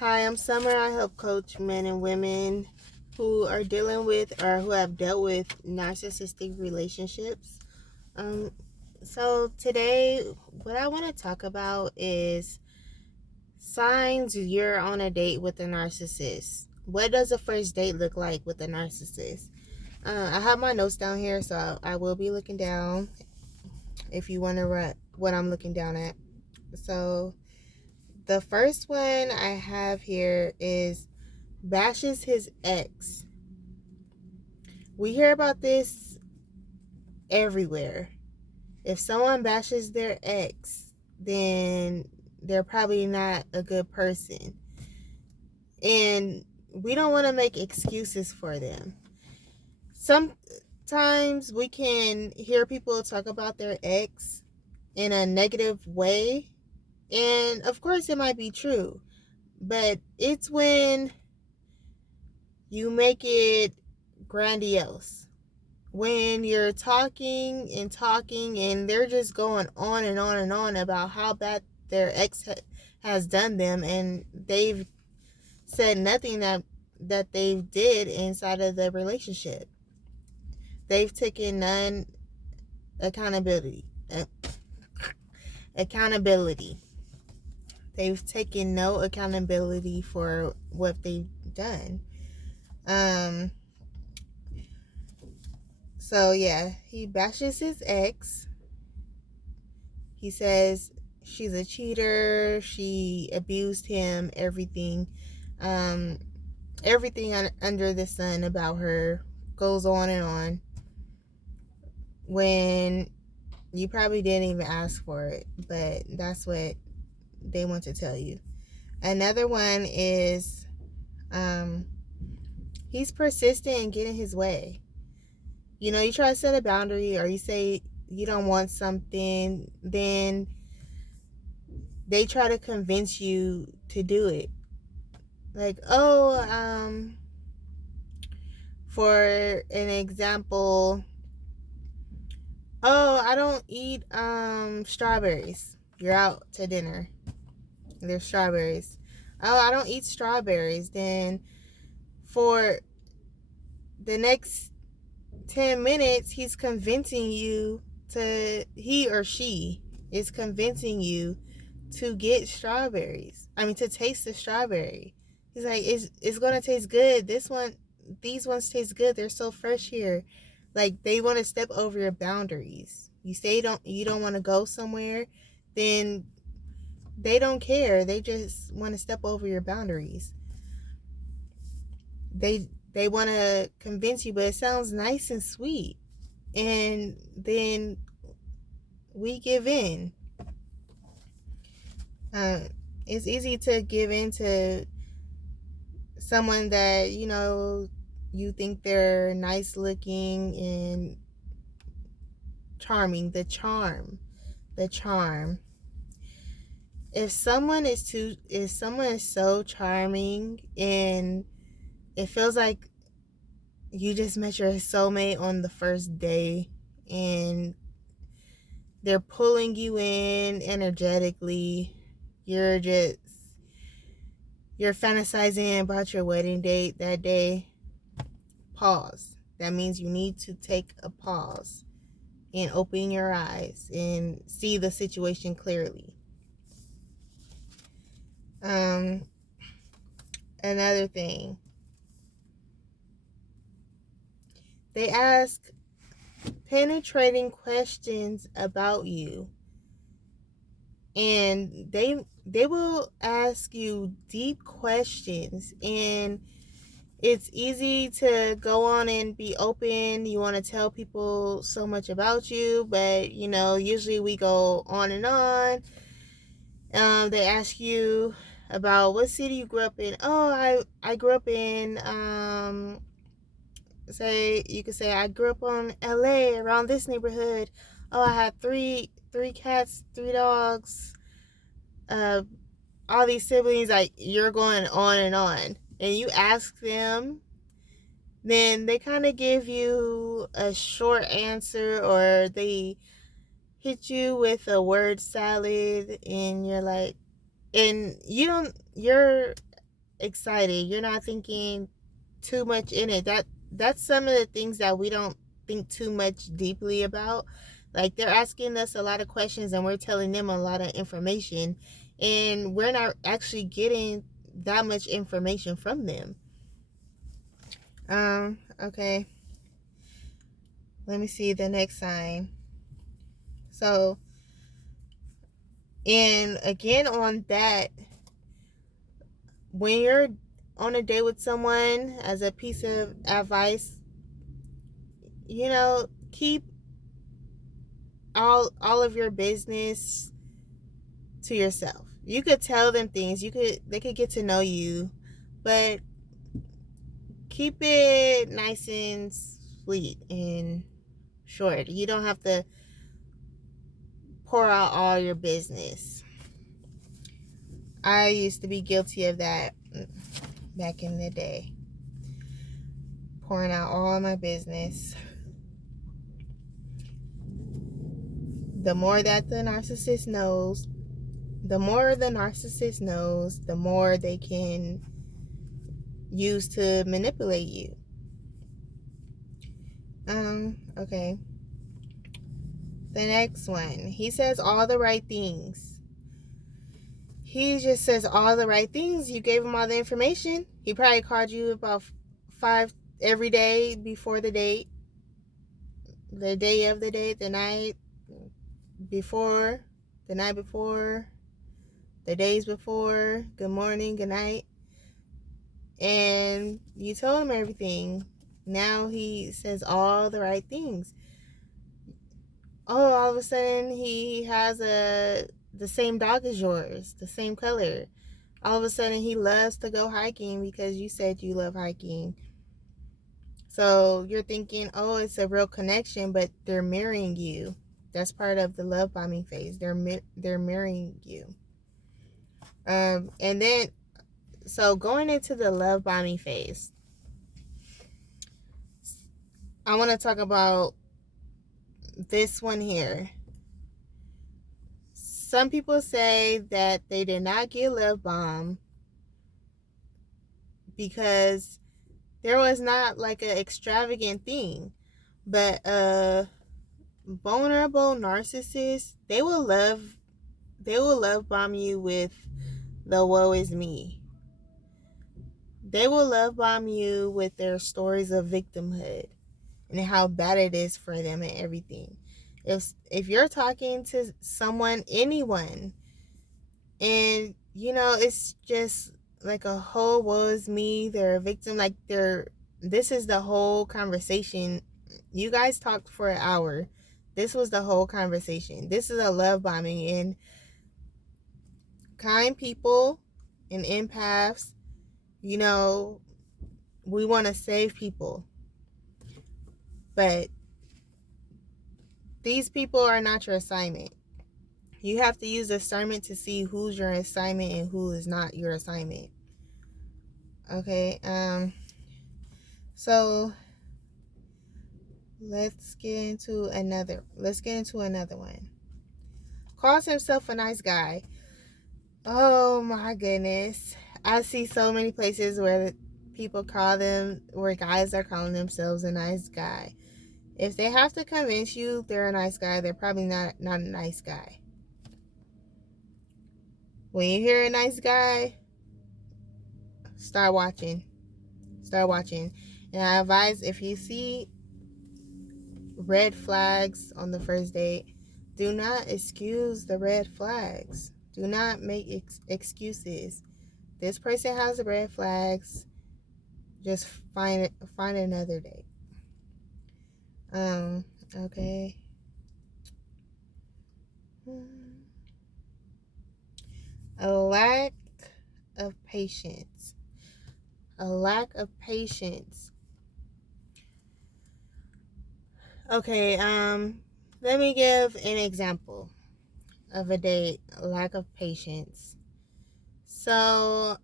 Hi, I'm Summer. I help coach men and women who are dealing with or who have dealt with narcissistic relationships. Um, so today, what I want to talk about is signs you're on a date with a narcissist. What does a first date look like with a narcissist? I have my notes down here, so I will be looking down if you want to read what I'm looking down at. So the first one I have here is bashes his ex. We hear about this everywhere. If someone bashes their ex, then they're probably not a good person. And we don't want to make excuses for them. Sometimes we can hear people talk about their ex in a negative way. And of course, it might be true. But it's when you make it grandiose, when you're talking and they're just going on and on and on about how bad their ex has done them, and they've said nothing that they did inside of the relationship. They've taken none accountability. Accountability. They've taken no accountability for what they've done. Um. So yeah, he bashes his ex. He says she's a cheater, she abused him, everything. Um, everything under the sun about her goes on and on when you probably didn't even ask for it, but that's what they want to tell you. Another one is he's persistent in getting his way. You know, you try to set a boundary or you say you don't want something, then they try to convince you to do it. Like, for an example, I don't eat strawberries. You're out to dinner. There's strawberries. Oh, I don't eat strawberries. Then for the next 10 minutes, he or she is convincing you to get strawberries. I mean, to taste the strawberry. He's like, it's gonna taste good. These ones taste good. They're so fresh here. Like, they want to step over your boundaries. You say you don't want to go somewhere, then they don't care. They just want to step over your boundaries. They want to convince you, but it sounds nice and sweet, and then we give in. Uh, it's easy to give in to someone that you think they're nice looking and charming. The charm. If someone is so charming and it feels like you just met your soulmate on the first day and they're pulling you in energetically, you're just you're fantasizing about your wedding date that day, pause. That means you need to take a pause and open your eyes and see the situation clearly. Another thing, they ask penetrating questions about you, and they will ask you deep questions, and it's easy to go on and be open. You want to tell people so much about you, but usually we go on and on. They ask you about what city you grew up in. Oh, I grew up in say you could say I grew up on LA around this neighborhood. Oh, I had three cats, three dogs, uh all these siblings. Like, you're going on and on, and you ask them, then they kind of give you a short answer, or they hit you with a word salad, and you're like, and you don't you're excited. You're not thinking too much in it. That's some of the things that we don't think too much deeply about. Like, they're asking us a lot of questions and we're telling them a lot of information, and we're not actually getting that much information from them. Okay. Let me see the next sign. So, and again on that, when you're on a date with someone, as a piece of advice, keep all of your business to yourself. You could tell them things, they could get to know you, but keep it nice and sweet and short. You don't have to pour out all your business. I used to be guilty of that back in the day, pouring out all my business. The more that the narcissist knows, the more they can use to manipulate you. Okay. The next one. He says all the right things. He just says all the right things. You gave him all the information. He probably called you about 5 every day before the date, the day of the date, the night before, the night before, the days before, good morning, good night. And you told him everything. Now he says all the right things. Oh, all of a sudden he has the same dog as yours, the same color. All of a sudden he loves to go hiking because you said you love hiking. So you're thinking, oh, it's a real connection, but they're mirroring you. That's part of the love bombing phase. They're mirroring you. And then, so going into the love bombing phase, I want to talk about this one here. Some people say that they did not get love bombed because there was not like an extravagant thing, but a vulnerable narcissist, they will love bomb you with the woe is me. They will love bomb you with their stories of victimhood and how bad it is for them and everything. If you're talking to someone, anyone, and it's just like a whole woe is me, they're a victim, like this is the whole conversation. You guys talked for an hour. This was the whole conversation. This is a love bombing. And kind people and empaths, we want to save people, but these people are not your assignment. You have to use discernment to see who's your assignment and who is not your assignment. Okay. So let's get into another one. Calls himself a nice guy. Oh my goodness. I see so many places where guys are calling themselves a nice guy. If they have to convince you they're a nice guy, they're probably not a nice guy. When you hear a nice guy, start watching. And I advise, if you see red flags on the first date, do not excuse the red flags. Do not make excuses. This person has the red flags. Just find another date. Okay. A lack of patience. Okay, let me give an example of a date, a lack of patience. So,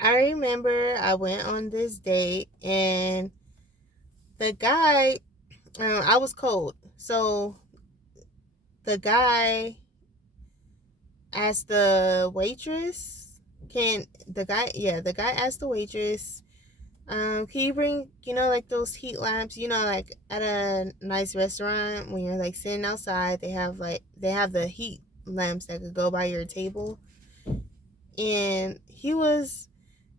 I remember I went on this date and the guy, I was cold. So, the guy asked the waitress, can the guy asked the waitress, can you bring, like those heat lamps, like at a nice restaurant when you're like sitting outside, they have the heat lamps that could go by your table. And he was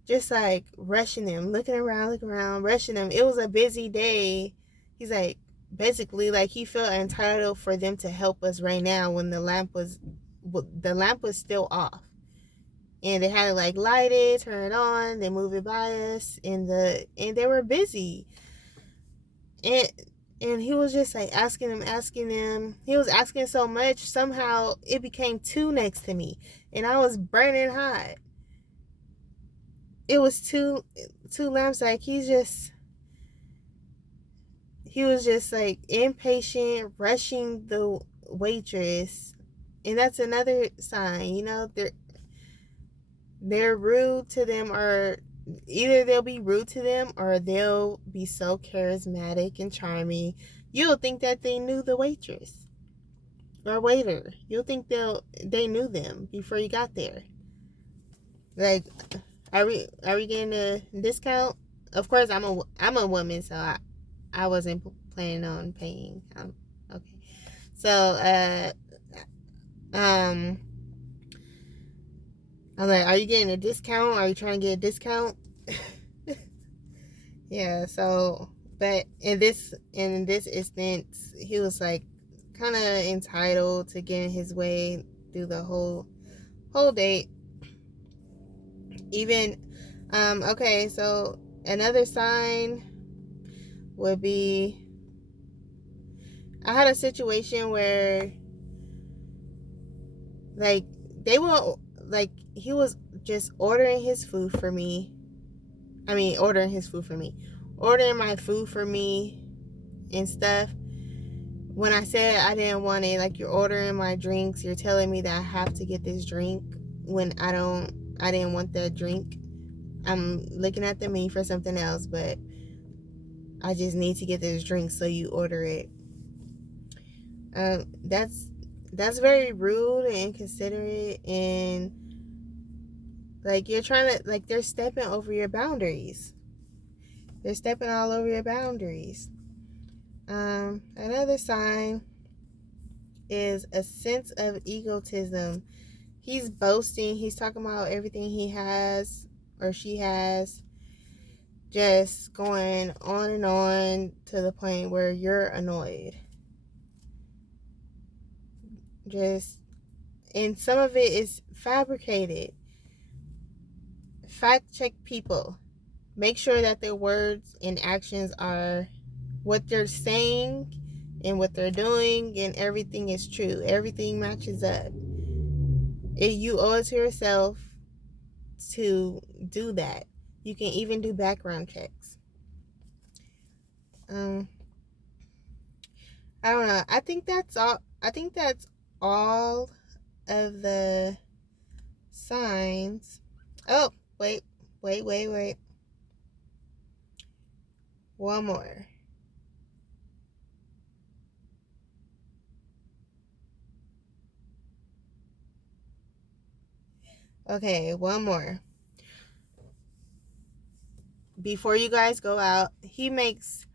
just like rushing them, looking around, rushing them. It was a busy day. He's like, basically, like he felt entitled for them to help us right now when the lamp was still off, and they had to like light it, turn it on, they move it by us, and they were busy, and he was just like asking them. He was asking so much, somehow it became two next to me, and I was burning hot. It was two lamps. Like he was just like impatient, rushing the waitress. And that's another sign, they're rude to them, or either they'll be rude to them or they'll be so charismatic and charming. You'll think that they knew the waitress or waiter. You'll think they knew them before you got there. Like, are we getting a discount? Of course, I'm a woman, so I wasn't planning on paying. Okay. So, I'm like, are you getting a discount? Are you trying to get a discount? Yeah, so, but in this instance, he was like kind of entitled to getting his way through the whole date. Even, okay, so another sign would be, I had a situation where like he was just ordering my food for me and stuff. When I said I didn't want it, like, you're ordering my drinks, you're telling me that I have to get this drink when I didn't want that drink. I'm looking at the menu for something else, but I just need to get this drink, so you order it. That's very rude and inconsiderate, and like, you're trying to, like, they're stepping over your boundaries. They're stepping all over your boundaries. Another sign is a sense of egotism. He's boasting. He's talking about everything he has or she has, just going on and on to the point where you're annoyed. And some of it is fabricated. Fact check people. Make sure that their words and actions are what they're saying and what they're doing, and everything is true. Everything matches up. You owe it to yourself to do that. You can even do background checks. I don't know. I think that's all of the signs. Oh, wait. One more. Okay, one more. Before you guys go out, he makes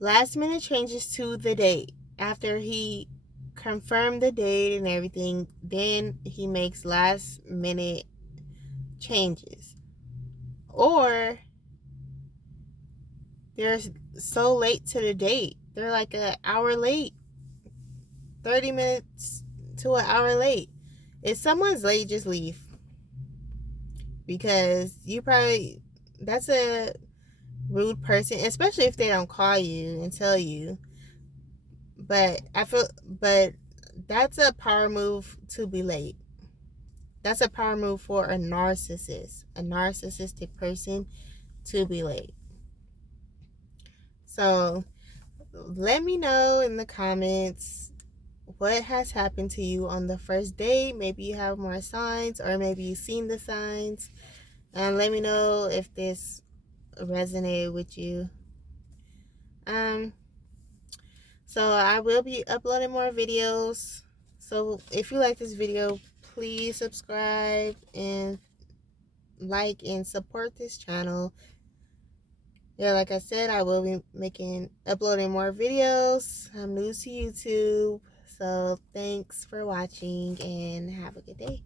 last minute changes to the date. After he confirmed the date and everything, then he makes last minute changes. Or they're so late to the date. They're like an hour late. 30 minutes to an hour late. If someone's late, just leave. Because that's a rude person, especially if they don't call you and tell you. But that's a power move to be late. That's a power move for a narcissistic person to be late. So let me know in the comments what has happened to you on the first date. Maybe you have more signs, or maybe you've seen the signs. And let me know if this resonated with you. So I will be uploading more videos. So if you like this video, please subscribe and like and support this channel. Yeah, like I said, I will be uploading more videos. I'm new to YouTube, so thanks for watching and have a good day.